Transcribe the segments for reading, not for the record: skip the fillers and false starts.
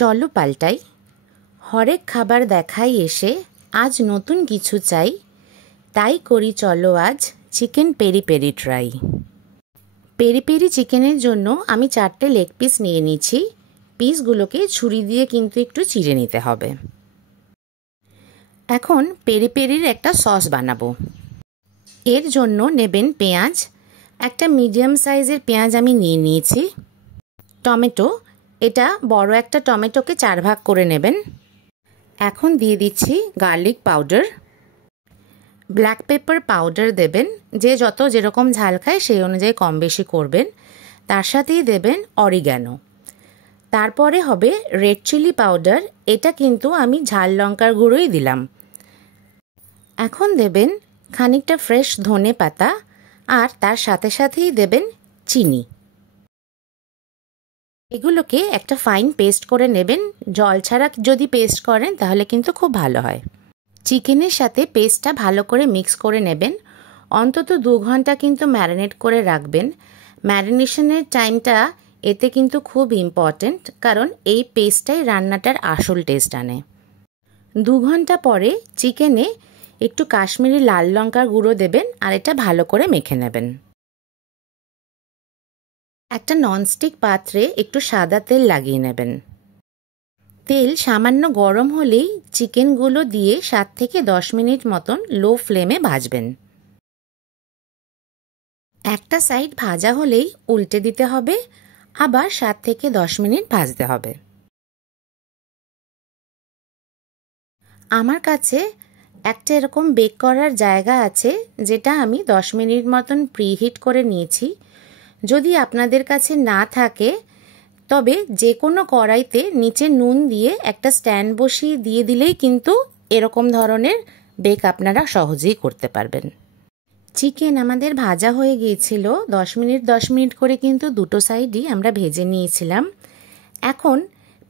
চলো পাল্টাই, হরেক খাবার দেখাই এসে, আজ নতুন কিছু চাই, তাই করি চলো আজ chicken peri peri try. Peri peri চিকেনের জন্য আমি 4টে লেগ পিস নিয়ে নিচ্ছি। পিসগুলোকে ছুরি দিয়ে কিন্তু একটু চিড়ে নিতে হবে। এখন পেরি পেরির একটা সস বানাবো। এর জন্য নেবেন পেঁয়াজ, একটা মিডিয়াম সাইজের পেঁয়াজ আমি নিয়ে নিয়েছি। টমেটো, এটা বড় একটা টমেটোকে 4 ভাগ করে নেবেন। এখন দিয়ে দিচ্ছি garlic powder, black pepper powder দেবেন, যে যত যেরকম ঝাল খায় সেই অনুযায়ী কম বেশি করবেন। তার সাথেই দেবেন অরিগ্যানো। তারপরে হবে রেড চিলি পাউডার, এটা কিন্তু আমি ঝাল লঙ্কার গুঁড়োই দিলাম। এখন দেবেন খানিকটা ফ্রেশ ধনে পাতা, আর তার সাথে সাথেই দেবেন চিনি। এগুলোকে একটা ফাইন পেস্ট করে নেবেন। জল ছাড়া যদি পেস্ট করেন তাহলে কিন্তু খুব ভালো হয়। চিকেনের সাথে পেস্টটা ভালো করে মিক্স করে নেবেন। অন্তত 2 ঘন্টা কিন্তু ম্যারিনেট করে রাখবেন। ম্যারিনেশনের টাইমটা এতে কিন্তু খুব ইম্পর্ট্যান্ট, কারণ এই পেস্টটাই রান্নাটার আসল টেস্ট আনে। 2 ঘন্টা পরে চিকেনে একটু কাশ্মীরি লাল লঙ্কার গুঁড়ো দেবেন, আর এটা ভালো করে মেখে নেবেন। একটা ননস্টিক পাত্রে একটু সাদা তেল লাগিয়ে নেবেন। তেল সামান্য গরম হলেই চিকেনগুলো দিয়ে 7 থেকে 10 মিনিট মতন লো ফ্লেমে ভাজবেন। একটা সাইড ভাজা হলেই উল্টে দিতে হবে, আবার 7 থেকে 10 মিনিট ভাজতে হবে। আমার কাছে একটা এরকম বেক করার জায়গা আছে, যেটা আমি 10 মিনিট মতন প্রিহিট করে নিয়েছি। যদি আপনাদের কাছে না থাকে তবে যে কোনো কড়াইতে নিচে নুন দিয়ে একটা স্ট্যান্ড বসিয়ে দিয়ে দিলেই কিন্তু এরকম ধরনের বেক আপনারা সহজেই করতে পারবেন। চিকেন আমাদের ভাজা হয়ে গিয়েছিল। 10 মিনিট করে কিন্তু দুটো সাইডই আমরা ভেজে নিয়েছিলাম। এখন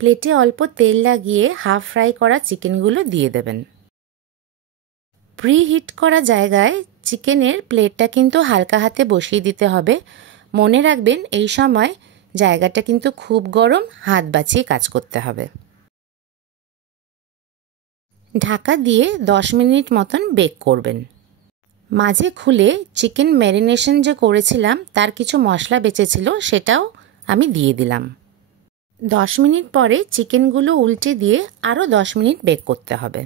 প্লেটে অল্প তেল লাগিয়ে হাফ ফ্রাই করা চিকেনগুলো দিয়ে দেবেন। প্রিহিট করা জায়গায় চিকেনের প্লেটটা কিন্তু হালকা হাতে বসিয়ে দিতে হবে। মনে রাখবেন এই সময় জায়গাটা কিন্তু খুব গরম, হাত বাঁচিয়ে কাজ করতে হবে। ঢাকা দিয়ে 10 মিনিট মতন বেক করবেন। মাঝে খুলে চিকেন ম্যারিনেশন যে করেছিলাম তার কিছু মশলা বেঁচেছিল, সেটাও আমি দিয়ে দিলাম। 10 মিনিট পরে চিকেনগুলো উল্টে দিয়ে আরও 10 মিনিট বেক করতে হবে।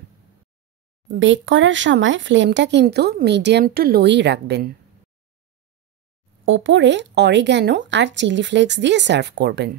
বেক করার সময় ফ্লেমটা কিন্তু মিডিয়াম টু লোই রাখবেন। ওপরে অরিগ্যানো আর চিলি ফ্লেক্স দিয়ে সার্ভ করবেন।